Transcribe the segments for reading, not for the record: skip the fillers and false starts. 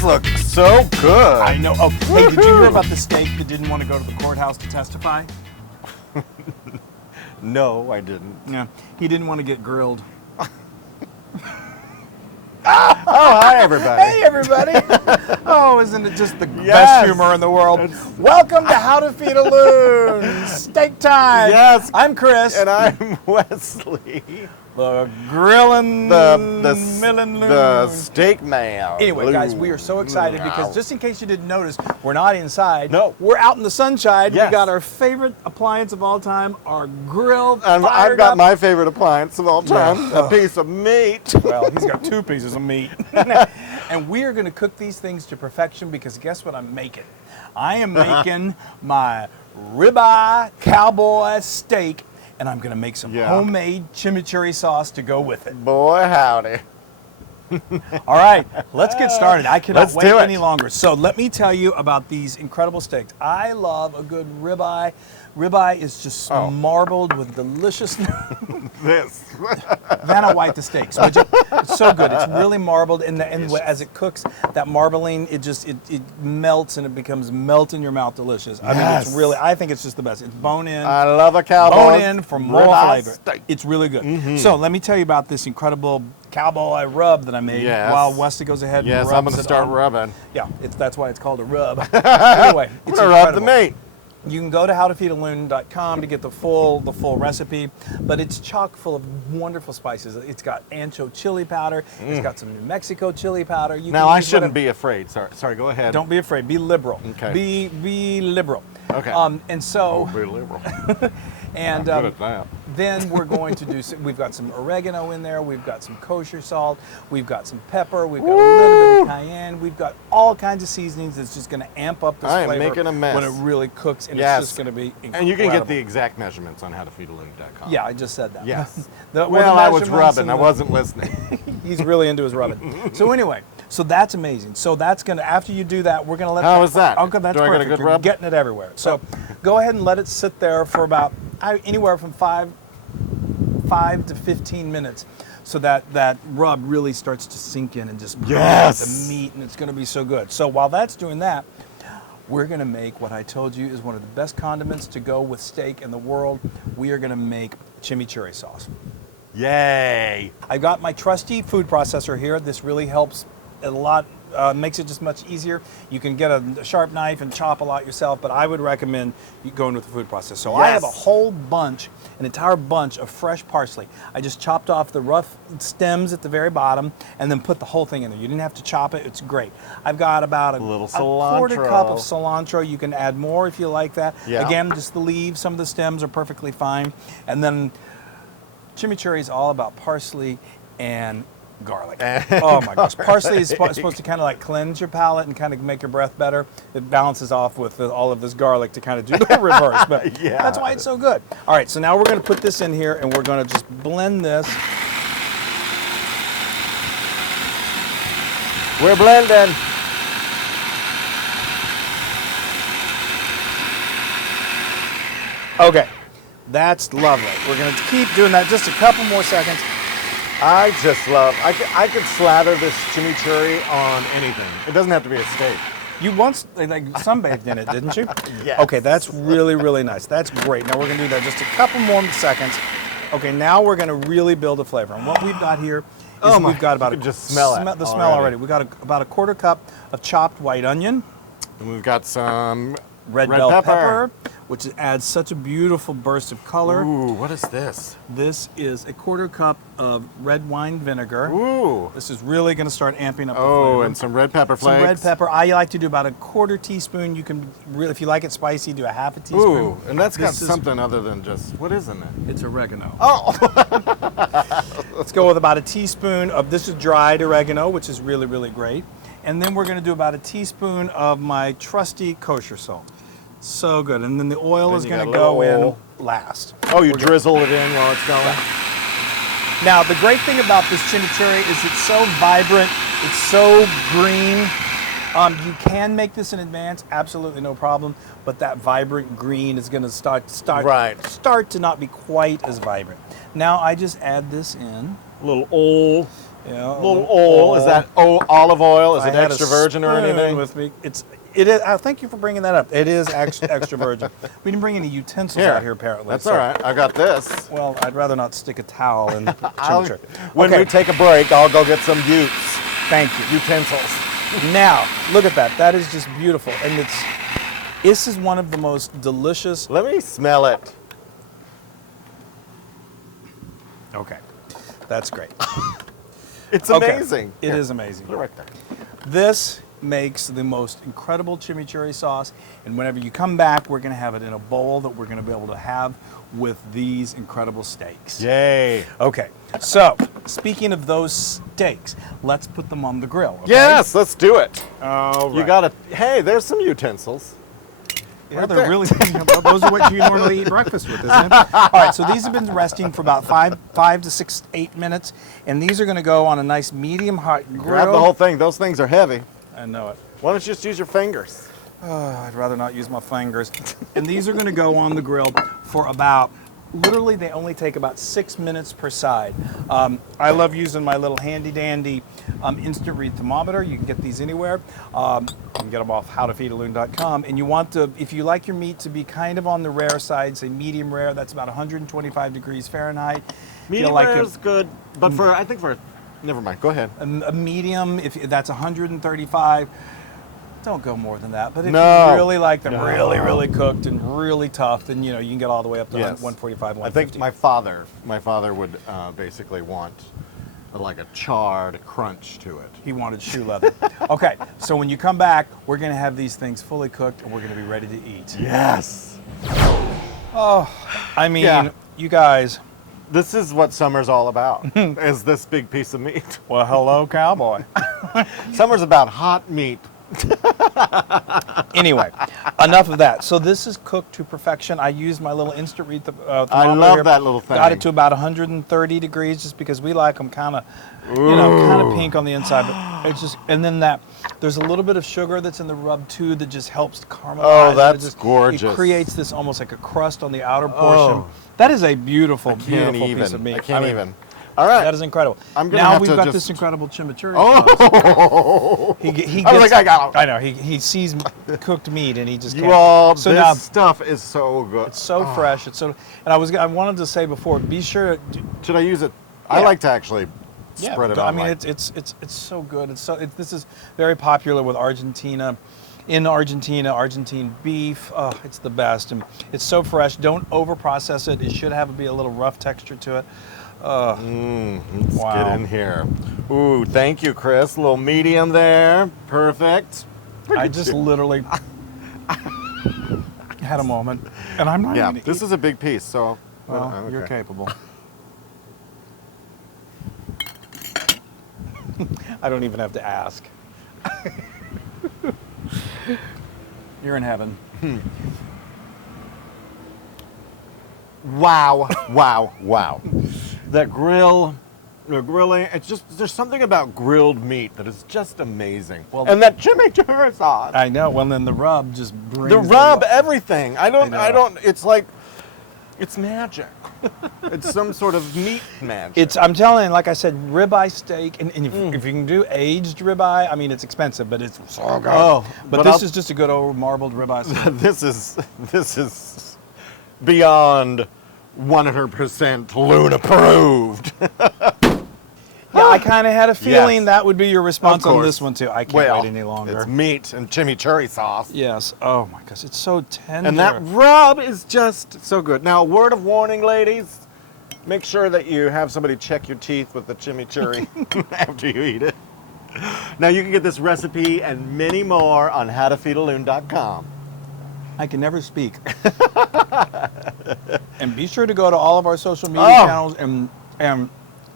these look so good. I know. Oh, hey, did you hear about the steak that didn't want to go to the courthouse to testify? No, I didn't. Yeah, he didn't want to get grilled. Oh, hi, everybody. Hey, everybody. Oh, isn't it just the best humor in the world? Welcome to How to Feed a Loon. Steak time. Yes. I'm Chris. And I'm Wesley. The grilling milling loon. The steak man. Anyway, guys, we are so excited because just in case you didn't notice, we're not inside. No. We're out in the sunshine. Yes. We got our favorite appliance of all time, our grill. And I've got my favorite appliance of all time, a piece of meat. Well, he's got 2 pieces of meat. And we are going to cook these things to perfection because guess what I'm making? I am making my Ribeye Cowboy Steak, and I'm going to make some homemade chimichurri sauce to go with it. Boy, howdy. All right, let's get started. I cannot Let's wait do it. any longer. So let me tell you about these incredible steaks. I love a good ribeye. Ribeye is just marbled with deliciousness. This. Vanna White the steaks. It's so good. It's really marbled, and as it cooks, that marbling it melts and it becomes melt in your mouth delicious. I mean, it's really. I think it's just the best. It's bone in. I love a cowboy. Bone in for more flavor. Steak. It's really good. So let me tell you about this incredible cowboy rub that I made. While Wesley goes ahead and rubs I'm going to start on. rubbing. Yeah, that's why it's called a rub. Anyway, I'm it's going to rub the meat. You can go to howtofeedaloon.com to get the full recipe, but it's chock full of wonderful spices. It's got ancho chili powder. It's got some New Mexico chili powder. Now I shouldn't be afraid. Sorry, go ahead. Don't be afraid. Be liberal. Okay. Be liberal. Okay. And so. Be liberal. And I'm good at that. Then we're going to do. We've got some oregano in there. We've got some kosher salt. We've got some pepper. We've got a little bit of cayenne. We've got all kinds of seasonings that's just going to amp up this flavor. I am making a mess when it really cooks, and it's just going to be incredible. And you can get the exact measurements on howtofeedaloon.com. Yeah, I just said that. Yes. Well, I was rubbing. I wasn't listening. He's really into his rubbing. So anyway, so that's amazing. So that's going to, after you do that, we're going to let How is that? Okay, that's Do I perfect. get a good You're rub? getting it everywhere. So go ahead and let it sit there for about anywhere from 5 to 15 minutes, so that rub really starts to sink in and just the meat, and it's going to be so good. So while that's doing that, we're going to make what I told you is one of the best condiments to go with steak in the world. We are going to make chimichurri sauce. Yay! I've got my trusty food processor here. This really helps a lot. Makes it just much easier. You can get a sharp knife and chop a lot yourself, but I would recommend you going with the food processor. So I have a whole bunch, an entire bunch of fresh parsley. I just chopped off the rough stems at the very bottom and then put the whole thing in there. You didn't have to chop it. It's great. I've got about a quarter cup of cilantro. You can add more if you like that. Yeah. Again, just the leaves. Some of the stems are perfectly fine. And then chimichurri is all about parsley and garlic. Oh my gosh. Parsley is supposed to kind of like cleanse your palate and kind of make your breath better. It balances off with all of this garlic to kind of do the reverse. But that's why it's so good. All right, so now we're going to put this in here and we're going to just blend this. We're blending. Okay, that's lovely. We're going to keep doing that just a couple more seconds. I just love, I could slather this chimichurri on anything. It doesn't have to be a steak. You once sunbathed in it, didn't you? Yes. Okay, that's really, really nice. That's great. Now we're going to do that just a couple more seconds. Okay, now we're going to really build a flavor. And what we've got here is we've got about just smell the smell already. We've got about a quarter cup of chopped white onion. And we've got some red bell pepper, which adds such a beautiful burst of color. Ooh, what is this? This is a quarter cup of red wine vinegar. Ooh. This is really going to start amping up the flavor. Oh, and some red pepper flakes. Some red pepper. I like to do about a quarter teaspoon. You can really, if you like it spicy, do a half a teaspoon. Ooh, and that's got something other than just, what is in it? It's oregano. Oh! Let's go with about a teaspoon of, this is dried oregano, which is really, really great. And then we're going to do about a teaspoon of my trusty kosher salt. So good. And then the oil is going to go in last. Oh, you drizzle it in while it's going? Now, the great thing about this chimichurri is it's so vibrant, it's so green. You can make this in advance, absolutely no problem, but that vibrant green is going to start to not be quite as vibrant. Now I just add this in. A little oil. You know, A little oil. Is that olive oil? Is I it had a extra virgin or spoon anything? with me. It is. Thank you for bringing that up. It is extra virgin. We didn't bring any utensils out here apparently. That's so- all right. I got this. Well, I'd rather not stick a towel in chimichurri. When we take a break, I'll go get some Thank you. utensils. Now, look at that. That is just beautiful. And this is one of the most delicious. Let me smell it. Okay. That's great. It's Okay. amazing. It is amazing. Put it right there. This makes the most incredible chimichurri sauce. And whenever you come back, we're going to have it in a bowl that we're going to be able to have with these incredible steaks. Yay. Okay. So, speaking of those steaks, let's put them on the grill. Okay? Yes, let's do it. All right. You got to, hey, there's some utensils. Yeah, Right they're there. really. Those are what you normally eat breakfast with, isn't it? All right, so these have been resting for about 5 to 6, 8 minutes, and these are going to go on a nice medium hot grill. Grab the whole thing. Those things are heavy. I know it. Why don't you just use your fingers? I'd rather not use my fingers. And these are going to go on the grill for about. Literally, they only take about 6 minutes per side. I love using my little handy dandy instant read thermometer. You can get these anywhere. You can get them off howtofeedaloon.com. And you want to, if you like your meat to be kind of on the rare side, say medium rare, that's about 125 degrees Fahrenheit. Medium like rare is good, but never mind. Go ahead. a medium, if that's 135. Don't go more than that. But if No. you really like them No. really cooked and really tough, then you can get all the way up to Yes. 145, I 150. think my father would basically want like a charred crunch to it. He wanted shoe leather. Okay, so when you come back, we're going to have these things fully cooked and we're going to be ready to eat. Yes. I mean, Yeah. you guys. This is what summer's all about, is this big piece of meat. Well, hello, cowboy. Summer's about hot meat. Anyway, enough of that. So this is cooked to perfection. I used my little instant read thermometer. I love here. that little thing. Got it to about 130 degrees just because we like them kind of, kind of pink on the inside. But it's just, and then there's a little bit of sugar that's in the rub too that just helps caramelize. Oh, it. that's It gorgeous. It creates this almost like a crust on the outer portion. That is a beautiful, beautiful piece of meat. I can't even. All right. That is incredible. I'm gonna now have we've to got just- this incredible chimichurri sauce. Oh, He I was gets, like, I got it. I know. He sees cooked meat and he just can't. Well, so this now stuff is so good. it's so fresh. It's so. And I wanted to say before, be sure. Should I use it? I Yeah. like to actually spread it on. I mean, like- it's so good. This is very popular with Argentina. In Argentina, Argentine beef, it's the best, and it's so fresh. Don't over process it. It should be a little rough texture to it. Let's Wow. get in here. Ooh, thank you, Chris. A little medium there. Perfect. I just literally had a moment, and I'm not. Yeah, even this is a big piece, so. Well, okay. you're capable. I don't even have to ask. You're in heaven. Wow, wow, wow. The grilling, it's just, there's something about grilled meat that is just amazing. Well- and that chimichurri sauce. I know. Well, then the rub just brings The rub, everything. I know. don't, it's like, it's magic. It's some sort of meat magic. I'm telling you, like I said, ribeye steak, and if you can do aged ribeye, I mean, it's expensive, but it's so good. Oh, but this is just a good old marbled ribeye steak. this is beyond 100% Loon approved. Yeah, I kind of had a feeling Yes. that would be your response Of on course. this one, too. I can't Well, wait any longer. it's meat and chimichurri sauce. Yes. Oh, my gosh. It's so tender. And that rub is just so good. Now, word of warning, ladies, make sure that you have somebody check your teeth with the chimichurri after you eat it. Now, you can get this recipe and many more on howtofeedaloon.com. I can never speak. And be sure to go to all of our social media Oh. channels and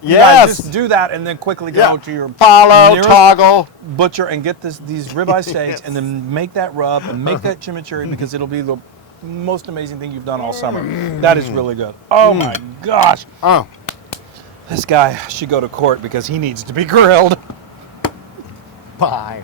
you Yes. guys just do that and then quickly go Yeah. to your Follow, nearest toggle. butcher and get these ribeye steaks Yes. and then make that rub and make that chimichurri because it'll be the most amazing thing you've done all summer. That is really good. Oh my gosh. Oh, This guy should go to court because he needs to be grilled. bye.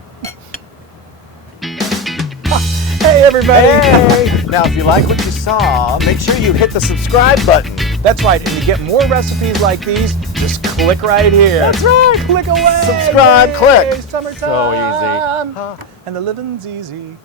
Hey everybody. Hey! Now, if you like what you saw, make sure you hit the subscribe button. That's right, and to get more recipes like these, just click right here. That's right. Click away. Subscribe, Yay, click. Summertime. So easy. And the living's easy.